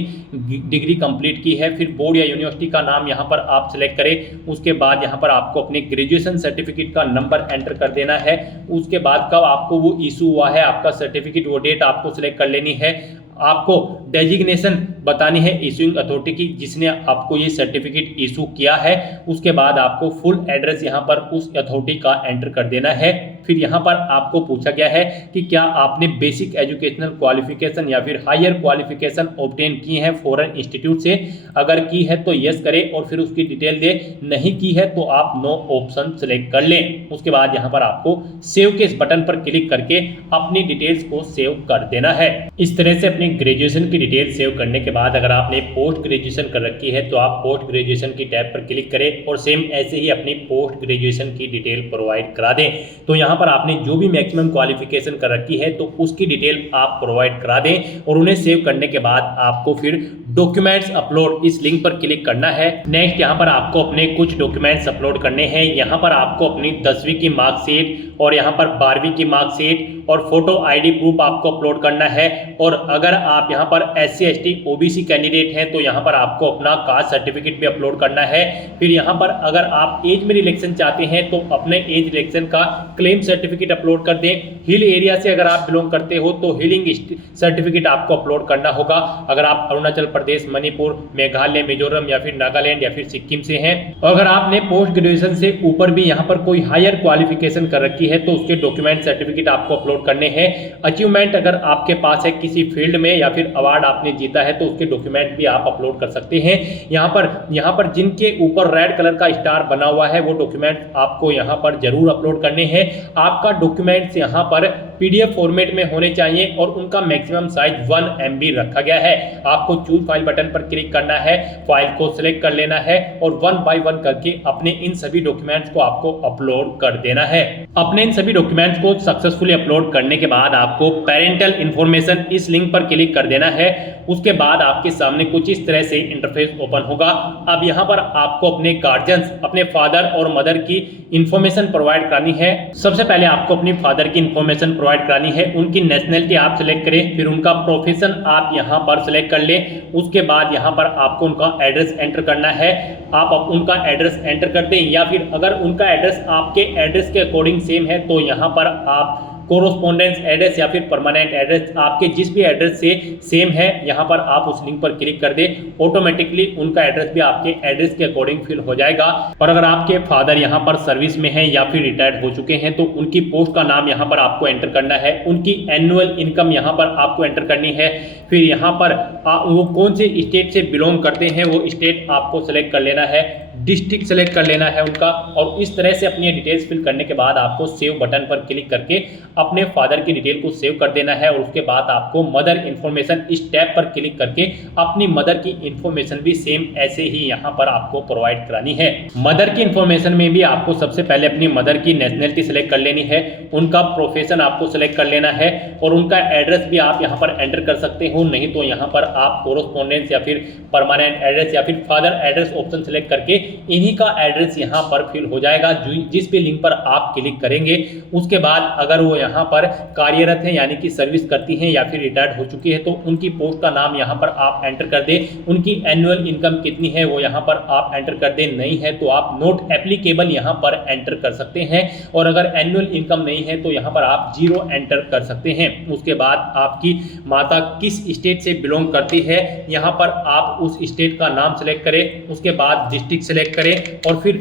डिग्री कंप्लीट की है, फिर बोर्ड या यूनिवर्सिटी का नाम यहाँ पर आप सिलेक्ट करें। उसके बाद यहाँ पर आपको अपने ग्रेजुएशन सर्टिफिकेट का नंबर एंटर कर देना है। उसके बाद कब आपको वो इशू हुआ है आपका सर्टिफिकेट, वो डेट आपको सिलेक्ट कर लेनी है। आपको डेजिग्नेशन बतानी है इशूइंग अथॉरिटी की जिसने आपको ये सर्टिफिकेट इशू किया है। उसके बाद आपको फुल एड्रेस यहाँ पर उस अथॉरिटी का एंटर कर देना है। फिर यहाँ पर आपको पूछा गया है कि क्या आपने बेसिक एजुकेशनल क्वालिफिकेशन या फिर हायर क्वालिफिकेशन ऑब्टेन की है फॉरेन इंस्टीट्यूट से। अगर की है तो यस करें और फिर उसकी डिटेल दे, नहीं की है तो आप नो ऑप्शन सेलेक्ट कर लें। उसके बाद यहाँ पर आपको सेव के इस बटन पर क्लिक करके अपनी डिटेल्स को सेव कर देना है। इस तरह से अपनी ग्रेजुएशन की डिटेल सेव करने के बाद अगर आपने पोस्ट ग्रेजुएशन कर रखी है तो आप पोस्ट ग्रेजुएशन की टैब पर क्लिक करें और सेम ऐसे ही अपनी पोस्ट ग्रेजुएशन की डिटेल प्रोवाइड करा दें। तो यहाँ पर आपने जो भी मैक्सिमम क्वालिफिकेशन कर रखी है तो उसकी डिटेल आप प्रोवाइड करा दें और उन्हें सेव करने के बाद आपको फिर डॉक्यूमेंट्स अपलोड इस लिंक पर क्लिक करना है। नेक्स्ट यहाँ पर आपको अपने कुछ डॉक्यूमेंट्स अपलोड करने हैं। यहाँ पर आपको अपनी 10वीं की मार्कशीट और यहाँ पर 12वीं की मार्कशीट और फोटो आईडी प्रूफ आपको अपलोड करना है। और अगर आप यहाँ पर SC ST OBC कैंडिडेट हैं तो यहाँ पर आपको अपना कास्ट सर्टिफिकेट भी अपलोड करना है। फिर यहाँ पर अगर आप एज में रिलेक्शन चाहते हैं तो अपने एज रिलेक्शन का क्लेम सर्टिफिकेट अपलोड कर दें। हिल एरिया से अगर आप बिलोंग करते हो तो हिलिंग सर्टिफिकेट आपको अपलोड करना होगा। अगर आप अरुणाचल प्रदेश, मणिपुर, मेघालय, मिजोरम या फिर नागालैंड या फिर सिक्किम से हैं और अगर आपने पोस्ट ग्रेजुएशन से ऊपर भी यहाँ पर कोई हायर क्वालिफिकेशन कर रखी है तो उसके डॉक्यूमेंट सर्टिफिकेट आपको अपलोड करने हैं। अचीवमेंट अगर आपके पास है किसी फील्ड में या फिर अवार्ड आपने जीता है तो उसके डॉक्यूमेंट भी आप अपलोड कर सकते हैं। यहाँ पर जिनके ऊपर रेड कलर का स्टार बना हुआ है वो डॉक्यूमेंट आपको यहाँ पर जरूर अपलोड करने हैं। आपका डॉक्यूमेंट्स यहाँ पर PDF फॉर्मेट में होने चाहिए और उनका मैक्सिमम साइज 1 MB रखा गया है। आपको चूज फाइल बटन पर क्लिक करना है, फाइल को सिलेक्ट कर लेना है और 1 बाय 1 करके अपने इन सभी डॉक्यूमेंट्स को आपको अपलोड कर देना है। अपने इन सभी डॉक्यूमेंट्स को सक्सेसफुली अपलोड करने के बाद आपको पेरेंटल इंफॉर्मेशन इस लिंक पर क्लिक कर देना है। उसके बाद आपके सामने कुछ इस तरह से इंटरफेस ओपन होगा। अब यहाँ पर आपको अपने गार्जियंस, अपने फादर और मदर की इंफॉर्मेशन प्रोवाइड करनी है। सबसे पहले आपको अपनी फादर की इंफॉर्मेशन प्रोवाइड करानी है। उनकी नेशनलिटी आप सिलेक्ट करें, फिर उनका प्रोफेशन आप यहाँ पर सिलेक्ट कर लें। उसके बाद यहाँ पर आपको उनका एड्रेस एंटर करना है। आप उनका एड्रेस एंटर कर दें या फिर अगर उनका एड्रेस आपके एड्रेस के अकॉर्डिंग सेम है तो यहाँ पर आप कोरोस्पोंडेंस एड्रेस या फिर परमानेंट एड्रेस आपके जिस भी एड्रेस से सेम है यहाँ पर आप उस लिंक पर क्लिक कर दें। ऑटोमेटिकली उनका एड्रेस भी आपके एड्रेस के अकॉर्डिंग फिल हो जाएगा। और अगर आपके फादर यहाँ पर सर्विस में हैं या फिर रिटायर्ड हो चुके हैं तो उनकी पोस्ट का नाम यहाँ पर आपको एंटर करना है। उनकी एनुअल इनकम यहाँ पर आपको एंटर करनी है। फिर यहाँ पर वो कौन से स्टेट से बिलोंग करते हैं वो स्टेट आपको सेलेक्ट कर लेना है, डिस्ट्रिक्ट सेलेक्ट कर लेना है उनका। और इस तरह से अपनी डिटेल्स फिल करने के बाद आपको सेव बटन पर क्लिक करके अपने फादर की डिटेल को सेव कर देना है। और उसके बाद आपको मदर इन्फॉर्मेशन इस टैब पर क्लिक करके अपनी मदर की इन्फॉर्मेशन भी सेम ऐसे ही यहाँ पर आपको प्रोवाइड करानी है। मदर की इन्फॉर्मेशन में भी आपको सबसे पहले अपनी मदर की नेशनलिटी सेलेक्ट कर लेनी है, उनका प्रोफेशन आपको सेलेक्ट कर लेना है और उनका एड्रेस भी आप यहाँ पर एंटर कर सकते हो। नहीं तो यहाँ पर आप कोरोस्पोंडेंस या फिर परमानेंट एड्रेस या फिर फादर एड्रेस ऑप्शन सेलेक्ट करके इन्हीं का एड्रेस यहाँ पर फिल हो जाएगा जिस भी लिंक पर आप क्लिक करेंगे। उसके बाद अगर वो यहाँ पर कार्यरत है यानी कि सर्विस करती हैं या फिर रिटायर्ड हो चुकी है तो उनकी पोस्ट का नाम यहाँ पर आप एंटर कर दें। उनकी एनुअल इनकम कितनी है वो यहाँ पर आप एंटर कर दें। नहीं है तो आप नोट एप्लीकेबल यहाँ पर एंटर कर सकते हैं और अगर एनुअल इनकम नहीं है तो यहाँ पर आप 0 एंटर कर सकते हैं। उसके बाद आपकी माता किस स्टेट से बिलोंग करती है यहाँ पर आप उस स्टेट का नाम सेलेक्ट करें। उसके बाद डिस्ट्रिक्ट सेलेक्ट करें और फिर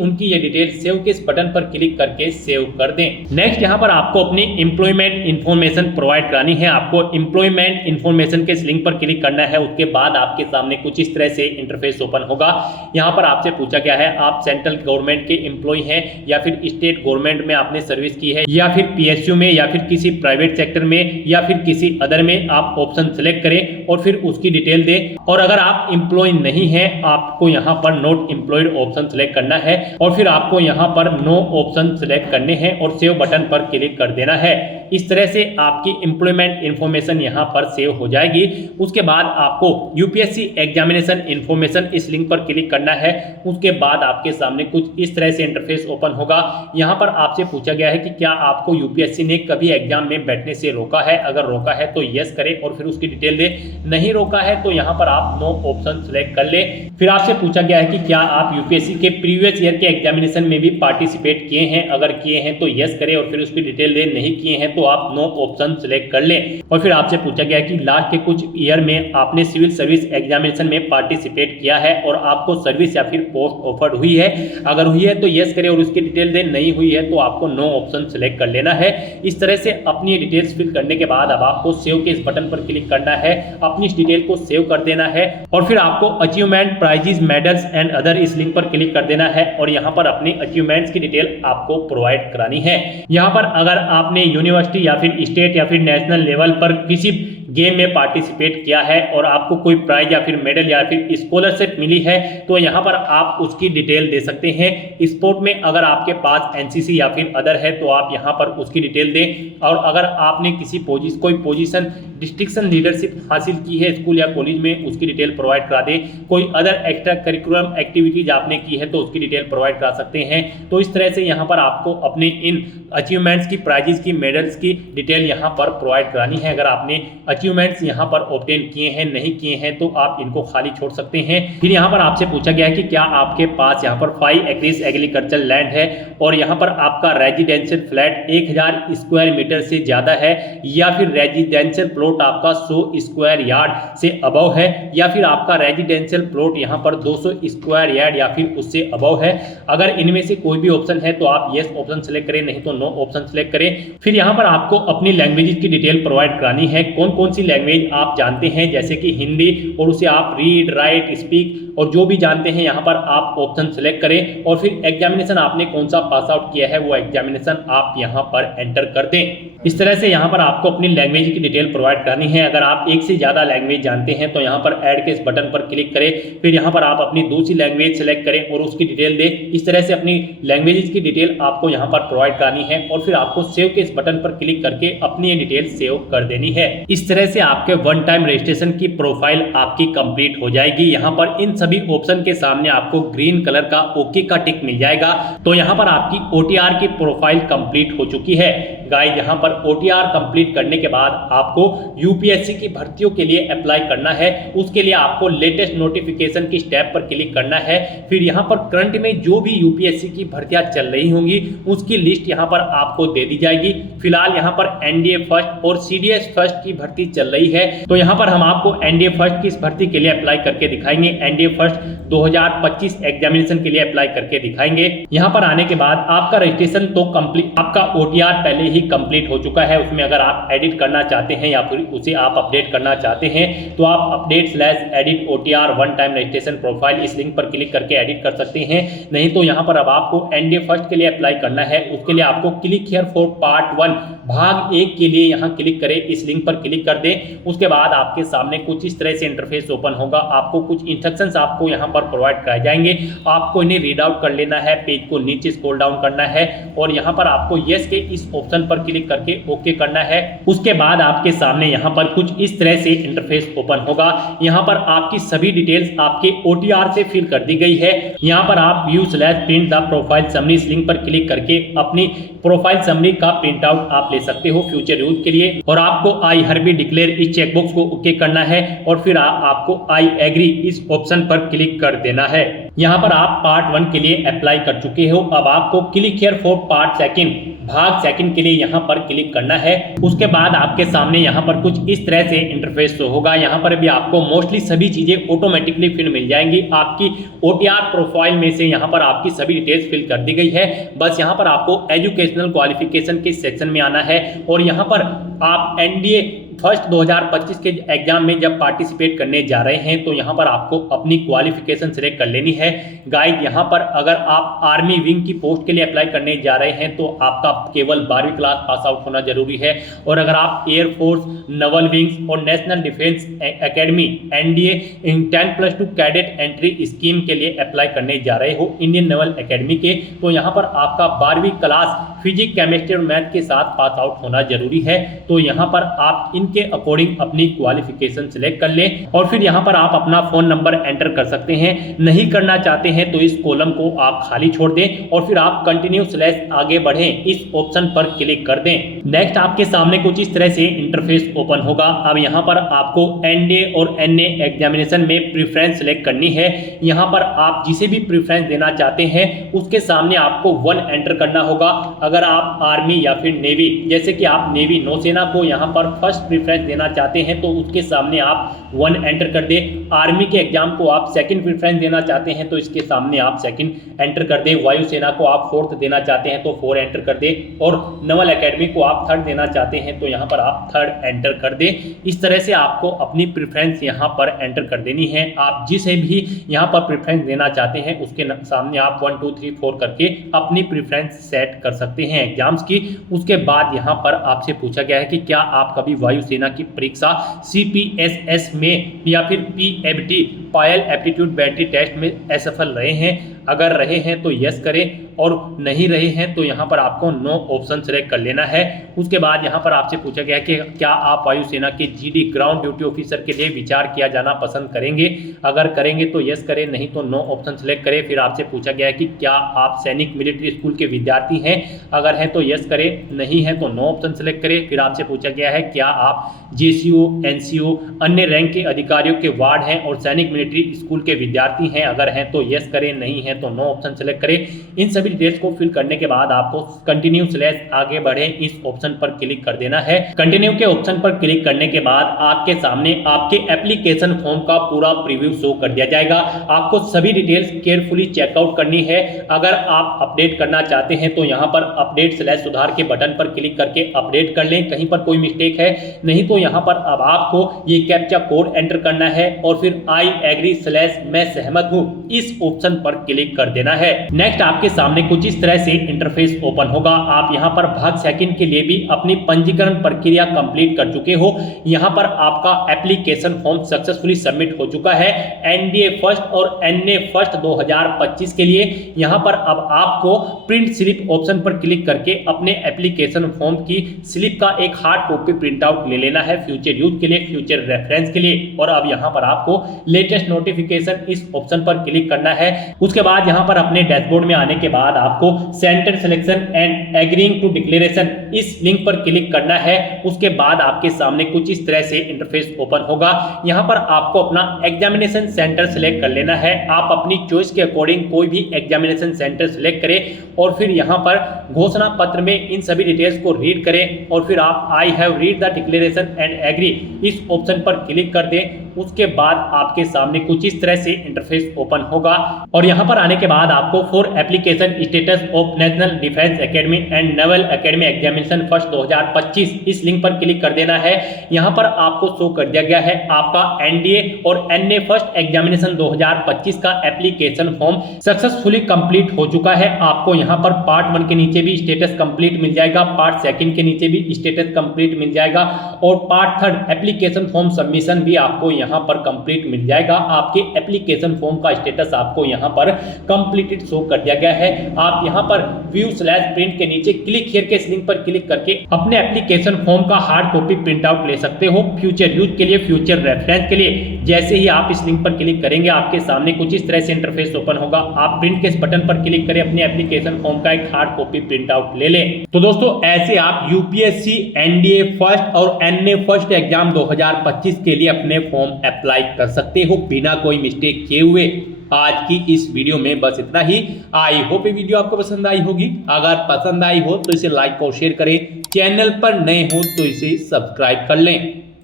उनकी ये डिटेल सेव के इस बटन पर क्लिक करके सेव कर दें। नेक्स्ट यहाँ पर आपको अपनी एम्प्लॉयमेंट इन्फॉर्मेशन प्रोवाइड करानी है। आपको एम्प्लॉयमेंट इन्फॉर्मेशन के इस लिंक पर क्लिक करना है। उसके बाद आपके सामने कुछ इस तरह से इंटरफेस ओपन होगा। यहाँ पर आपसे पूछा गया है आप सेंट्रल गवर्नमेंट के एम्प्लॉय हैं या फिर स्टेट गवर्नमेंट में आपने सर्विस की है या फिर PSU में या फिर किसी प्राइवेट सेक्टर में या फिर किसी अदर में। आप ऑप्शन सेलेक्ट करें और फिर उसकी डिटेल दें। और अगर आप एम्प्लॉय नहीं है आपको यहाँ पर नॉट एम्प्लॉयड ऑप्शन सेलेक्ट करना है और फिर आपको यहाँ पर नो ऑप्शन सेलेक्ट करने हैं और सेव बटन पर क्लिक कर देना है। इस तरह से आपकी एम्प्लॉयमेंट इन्फॉर्मेशन यहाँ पर सेव हो जाएगी। उसके बाद आपको यूपीएससी एग्जामिनेशन इन्फॉर्मेशन इस लिंक पर क्लिक करना है। उसके बाद आपके सामने कुछ इस तरह से इंटरफेस ओपन होगा। यहाँ पर आपसे पूछा गया है कि क्या आपको यूपीएससी ने कभी एग्जाम में बैठने से रोका है, अगर रोका है तो यस करें और फिर उसकी डिटेल दे, नहीं रोका है तो यहाँ पर आप नो ऑप्शन सेलेक्ट कर ले। फिर आपसे पूछा गया है कि क्या आप यूपीएससी के प्रीवियस ईयर के एग्जामिनेशन में भी पार्टिसिपेट किए हैं, अगर किए हैं तो यस करें और फिर उसकी डिटेल दे, नहीं किए हैं तो आप नो ऑप्शन सेलेक्ट कर ले। और फिर आपसे पूछा गया है कि लास्ट के कुछ ईयर में आपने सिविल सर्विस एग्जामिनेशन में पार्टिसिपेट किया है और आपको सर्विस या फिर पोस्ट ऑफर्ड हुई है, अगर हुई है तो यस करें और उसकी डिटेल दे, नहीं हुई है तो आपको नो ऑप्शन सेलेक्ट कर लेना है। इस तरह से अपनी डिटेल्स फिल करने के बाद अब आपको सेव के इस बटन पर क्लिक करना है, अपनी डिटेल को सेव कर देना है और फिर आपको achievement, prizes, medals and other इस लिंक पर क्लिक कर देना है और यहाँ पर अपनी अचीवमेंट्स की डिटेल आपको प्रोवाइड करानी है। यहाँ पर अगर आपने यूनिवर्सिटी या फिर स्टेट या फिर नेशनल लेवल पर किसी गेम में पार्टिसिपेट किया है और आपको कोई प्राइज या फिर मेडल या फिर स्कॉलरशिप मिली है तो यहाँ पर आप उसकी डिटेल दे सकते हैं। स्पोर्ट में अगर आपके पास एनसीसी या फिर अदर है तो आप यहाँ पर उसकी डिटेल दें और अगर आपने किसी कोई पोजीशन डिस्ट्रिक्शन लीडरशिप हासिल की है स्कूल या कॉलेज में, उसकी डिटेल प्रोवाइड करा दें। कोई अदर एक्स्ट्रा करिकुलम एक्टिविटीज आपने की है तो उसकी डिटेल प्रोवाइड करा सकते हैं। तो इस तरह से यहाँ पर आपको अपने इन अचीवमेंट्स की, प्राइजेस की, मेडल्स की डिटेल यहाँ पर प्रोवाइड करानी है। अगर आपने अचीवमेंट्स यहाँ पर ऑब्टेन किए हैं, नहीं किए हैं तो आप इनको खाली छोड़ सकते हैं। फिर यहाँ पर आपसे पूछा गया है कि क्या आपके पास यहाँ पर 5 एकड़ एग्रीकल्चर लैंड है और यहाँ पर आपका रेजिडेंशियल फ्लैट 1000 स्क्वायर मीटर से ज्यादा है या फिर रेजिडेंशियल प्लॉट आपका 100 स्क्वायर यार्ड से अबव है या फिर आपका रेजिडेंशियल प्लॉट यहाँ पर 200 स्क्वायर यार्ड या फिर उससे अबव है। अगर इनमें से कोई भी ऑप्शन है तो आप यस ऑप्शन सेलेक्ट करें, नहीं तो नो ऑप्शन सेलेक्ट करें। फिर यहाँ पर आपको अपनी लैंग्वेजेस की डिटेल प्रोवाइड करानी है, कौन कौन सी लैंग्वेज आप जानते हैं, जैसे कि हिंदी, और उसे आप रीड, राइट, स्पीक और जो भी जानते हैं यहाँ पर आप ऑप्शन सेलेक्ट करें और फिर एग्जामिनेशन आपने कौन सा पास आउट किया है वो एग्जामिनेशन आप यहाँ पर एंटर कर दें। इस तरह से यहाँ पर आपको अपनी लैंग्वेज की डिटेल प्रोवाइड करानी है। अगर आप एक से ज्यादा लैंग्वेज जानते हैं तो यहाँ पर ऐड के इस बटन पर क्लिक करें, फिर यहाँ पर आप अपनी दूसरी लैंग्वेज सेलेक्ट करें और उसकी डिटेल दें। इस तरह से अपनी लैंग्वेजेस की डिटेल आपको यहाँ पर प्रोवाइड करानी है और फिर आपको सेव के इस बटन पर क्लिक करके अपनी डिटेल सेव कर देनी है। इस तरह से आपके वन टाइम रजिस्ट्रेशन की प्रोफाइल आपकी कंप्लीट हो जाएगी। यहाँ पर इन सभी ऑप्शन के सामने आपको ग्रीन कलर का ओके का टिक मिल जाएगा। तो यहाँ पर आपकी ओटीआर की प्रोफाइल कंप्लीट हो चुकी है। गाइस, यहाँ पर ओटीआर कंप्लीट करने के बाद आपको यूपीएससी की भर्तियों के लिए अप्लाई करना है। उसके लिए आपको लेटेस्ट नोटिफिकेशन की स्टेप पर क्लिक करना है। फिर यहाँ पर करंट में जो भी यूपीएससी की भर्तियां चल रही होंगी उसकी लिस्ट यहाँ पर आपको दे दी जाएगी। फिलहाल यहाँ पर एनडीए फर्स्ट और सीडीएस फर्स्ट की भर्ती चल रही है, तो यहाँ पर हम आपको एनडीए फर्स्ट की इस भर्ती के लिए अप्लाई करके दिखाएंगे। एनडीए फर्स्ट 2025 एग्जामिनेशन के लिए अप्लाई करके दिखाएंगे। यहाँ पर आने के बाद आपका रजिस्ट्रेशन तो कंप्लीट, आपका ओटीआर पहले ही कंप्लीट हो चुका है। उसमें अगर आप एडिट करना चाहते हैं या फिर उसे आप अपडेट करना चाहते हैं तो आप update edit OTR one time registration profile इस लिंक पर क्लिक करके एडिट कर सकते हैं। नहीं तो यहाँ पर अब आपको एनडीए फर्स्ट के लिए अप्लाई करना है। उसके लिए आपको क्लिक हियर फॉर पार्ट 1 भाग 1 के लिए यहाँ क्लिक करें, इस लिंक पर क्लिक कर दें। उसके बाद आपके सामने कुछ इस तरह से इंटरफेस ओपन होगा। आपको कुछ इंस्ट्रक्शंस आपको यहाँ पर प्रोवाइड कराए जाएंगे, आपको इन्हें रीड आउट कर लेना है। पेज को नीचे स्क्रॉल डाउन करना है और यहाँ पर आपको यस के इस ऑप्शन पर क्लिक करके ओके करना है। उसके बाद आपके सामने यहाँ पर कुछ इस तरह से इंटरफेस ओपन होगा। यहाँ पर आपकी सभी डिटेल्स आपके ओटीआर से फिल कर दी गई है। यहाँ पर आप व्यू/प्रिंट द प्रोफाइल समरी इस लिंक पर क्लिक करके अपनी प्रोफाइल समरी का प्रिंट आउट आप ले सकते हो फ्यूचर यूज के लिए। और आपको आई हर्बी डिक्लेयर इस चेकबॉक्स को ओके करना है और फिर आपको आई एग्री इस ऑप्शन पर क्लिक कर देना है। यहाँ पर आप पार्ट 1 के लिए अप्लाई कर चुके हो। अब आपको क्लिक हियर फॉर पार्ट 2 भाग 2 के लिए यहाँ पर क्लिक करना है। उसके बाद आपके सामने यहाँ पर कुछ इस तरह से इंटरफेस होगा। यहाँ पर भी आपको मोस्टली सभी चीजें ऑटोमेटिकली फिल मिल जाएंगी। आपकी ओटीआर प्रोफाइल में से यहाँ पर आपकी सभी डिटेल्स फिल कर दी गई है। बस यहाँ पर आपको एजुकेशनल क्वालिफिकेशन के सेक्शन में आना है और यहाँ पर आप एनडीए फर्स्ट 2025 के एग्जाम में जब पार्टिसिपेट करने जा रहे हैं तो यहाँ पर आपको अपनी क्वालिफिकेशन सिलेक्ट कर लेनी है। गाइड, यहाँ पर अगर आप आर्मी विंग की पोस्ट के लिए अप्लाई करने जा रहे हैं तो आपका केवल 12वीं क्लास पास आउट होना जरूरी है। और अगर आप एयरफोर्स, नवल विंग्स और national Defence Academy NDA 10+2 cadet entry scheme के लिए अप्लाई करने जा रहे हो इंडियन नेवल एकेडमी के, तो यहाँ पर आपका 12वीं क्लास फिजिक्स, केमिस्ट्री और मैथ के साथ पास आउट होना जरूरी है। तो यहाँ पर आप इनके अकॉर्डिंग अपनी क्वालिफिकेशन सिलेक्ट कर लें और फिर यहाँ पर आप अपना फ़ोन नंबर एंटर कर सकते हैं। नहीं करना चाहते हैं तो इस कॉलम को आप खाली छोड़ दें और फिर आप कंटिन्यू स्लैश आगे बढ़ें इस ऑप्शन पर क्लिक कर दें। नेक्स्ट आपके सामने कुछ इस तरह से इंटरफेस ओपन होगा। अब यहाँ पर आपको एनडीए और एनए एग्जामिनेशन में प्रेफरेंस सेलेक्ट करनी है। यहाँ पर आप जिसे भी प्रेफरेंस देना चाहते हैं उसके सामने आपको 1 एंटर करना होगा। अगर आप आर्मी या फिर नेवी, जैसे कि आप नेवी नौसेना को यहाँ पर फर्स्ट प्रेफरेंस देना चाहते हैं तो उसके सामने आप 1 एंटर कर दे। आर्मी के एग्जाम को आप सेकंड प्रेफरेंस देना चाहते हैं तो इसके सामने आप सेकंड एंटर कर दे। वायुसेना को आप 4th देना चाहते हैं तो 4 एंटर कर दे और नवल एकेडमी को आप 3rd देना चाहते हैं तो यहाँ पर आप 3rd एंटर कर दे। इस तरह से आपको अपनी प्रेफरेंस यहाँ पर एंटर कर देनी है। आप जिसे भी यहाँ पर प्रेफरेंस देना चाहते हैं उसके सामने आप 1 2 3 4 करके अपनी प्रेफरेंस सेट कर सकते हैं एग्जाम्स की। उसके बाद यहाँ पर आपसे पूछा गया है कि क्या आप कभी वायुसेना की परीक्षा CPSS में या फिर PFD पायल एप्टीट्यूड बैटरी टेस्ट में असफल रहे हैं। अगर रहे हैं तो यस करें और नहीं रहे हैं तो यहाँ पर आपको नो ऑप्शन सेलेक्ट कर लेना है। उसके बाद यहाँ पर आपसे पूछा गया है कि क्या आप वायुसेना के GD ग्राउंड ड्यूटी ऑफिसर के लिए विचार किया जाना पसंद करेंगे। अगर करेंगे तो यस करें, नहीं तो नो ऑप्शन सेलेक्ट करें। फिर आपसे पूछा गया है कि क्या आप सैनिक मिलिट्री स्कूल के विद्यार्थी हैं। अगर हैं तो यस करें, नहीं है तो नो ऑप्शन सेलेक्ट करें। फिर आपसे पूछा गया है क्या आप JCO NCO अन्य रैंक के अधिकारियों के वार्ड हैं और सैनिक मिलिट्री स्कूल के विद्यार्थी हैं। अगर हैं तो यस करें, नहीं है तो नो ऑप्शन सेलेक्ट करें। इन सभी डिटेल्स को फिल करने के बाद आपको कंटिन्यू स्लैश आगे बढ़े इस ऑप्शन पर क्लिक कर देना है। कंटिन्यू के ऑप्शन पर क्लिक करने के बाद आपके सामने आपके एप्लीकेशन फॉर्म का पूरा प्रीव्यू शो कर दिया जाएगा। आपको सभी डिटेल्स केयरफुली चेकआउट करनी है। अगर आप अपडेट करना चाहते हैं तो यहाँ पर अपडेट स्लैश सुधार के बटन पर क्लिक करके अपडेट कर लें। कहीं पर कोई मिस्टेक है नहीं तो यहाँ पर अब आपको ये कैप्चा कोड एंटर करना है और फिर आई एग्री स्लैश मैं सहमत हूँ इस ऑप्शन पर क्लिक कर देना है। नेक्स्ट आपके सामने कुछ इस तरह से इंटरफेस ओपन होगा। आप यहाँ पर भाग सेकंड के लिए भी अपनी पंजीकरण प्रक्रिया कंप्लीट कर चुके हो। यहाँ पर आपका एप्लीकेशन फॉर्म सक्सेसफुली सबमिट हो चुका है एनडीए फर्स्ट और एनए फर्स्ट 2025 के लिए। यहाँ पर अब आपको प्रिंट स्लिप ऑप्शन पर क्लिक करके अपने एप्लीकेशन फॉर्म की स्लिप का एक हार्ड कॉपी प्रिंट आउट ले लेना है फ्यूचर यूज के लिए, फ्यूचर रेफरेंस के लिए। और अब यहाँ पर आपको लेटेस्ट नोटिफिकेशन इस ऑप्शन पर क्लिक करना है। उसके बाद यहाँ पर अपने डैशबोर्ड में आने के बाद आपको centre selection and agreeing to declaration इस लिंक पर क्लिक करना है। उसके बाद आपके सामने कुछ इस तरह से इंटरफेस ओपन होगा। यहाँ पर आपको अपना एग्जामिनेशन सेंटर सेलेक्ट कर लेना है। आप अपनी चॉइस के अकॉर्डिंग कोई भी एग्जामिनेशन सेंटर सेलेक्ट करें और फिर यहाँ पर घोषणा पत्र में इन सभी डिटेल्स को रीड करें और फिर आप I have read the declaration and agree इस ऑप्शन पर क्लिक कर दें। उसके बाद आपके सामने कुछ इस तरह से इंटरफेस ओपन होगा और यहाँ पर आने के बाद आपको for application status of national Defence academy and naval academy examination first 2025 इस लिंक पर क्लिक कर देना है। यहाँ पर आपको शो कर दिया गया है आपका एनडीए और एनए फर्स्ट एग्जामिनेशन 2025 का एप्लीकेशन फॉर्म सक्सेसफुली कंप्लीट हो चुका है। आपको यहाँ पर पार्ट 1 के नीचे भी स्टेटस कंप्लीट मिल जाएगा, पार्ट 2 के नीचे भी स्टेटस कंप्लीट मिल जाएगा और पार्ट 3 एप्लीकेशन फॉर्म सबमिशन भी आपको यहाँ पर कंप्लीट मिल जाएगा। आपके एप्लीकेशन फॉर्म का स्टेटस आपको यहाँ पर कंप्लीटेड शो कर दिया गया है। आप यहाँ पर व्यू स्लैश प्रिंट के नीचे क्लिक हियर के इस लिंक पर क्लिक करके अपने एप्लीकेशन फॉर्म का हार्ड कॉपी प्रिंट आउट ले सकते हो फ्यूचर यूज के लिए, फ्यूचर रेफरेंस के लिए। जैसे ही आप इस लिंक पर क्लिक करेंगे आपके सामने कुछ इस तरह से इंटरफेस ओपन होगा। आप प्रिंट के इस बटन पर क्लिक करें, अपने एप्लीकेशन फॉर्म का एक हार्ड कॉपी प्रिंट आउट ले लें। तो दोस्तों ऐसे आप यूपीएससी एनडीए फर्स्ट और एनए फर्स्ट एग्जाम 2025 के लिए अपने फॉर्म अप्लाई कर सकते हो बिना कोई मिस्टेक किए हुए। आज की इस वीडियो में बस इतना ही। आई होप ये वीडियो आपको पसंद आई होगी। अगर पसंद आई हो तो इसे लाइक और शेयर करें। चैनल पर नए हो तो इसे सब्सक्राइब कर लें।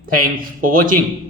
Thanks for watching.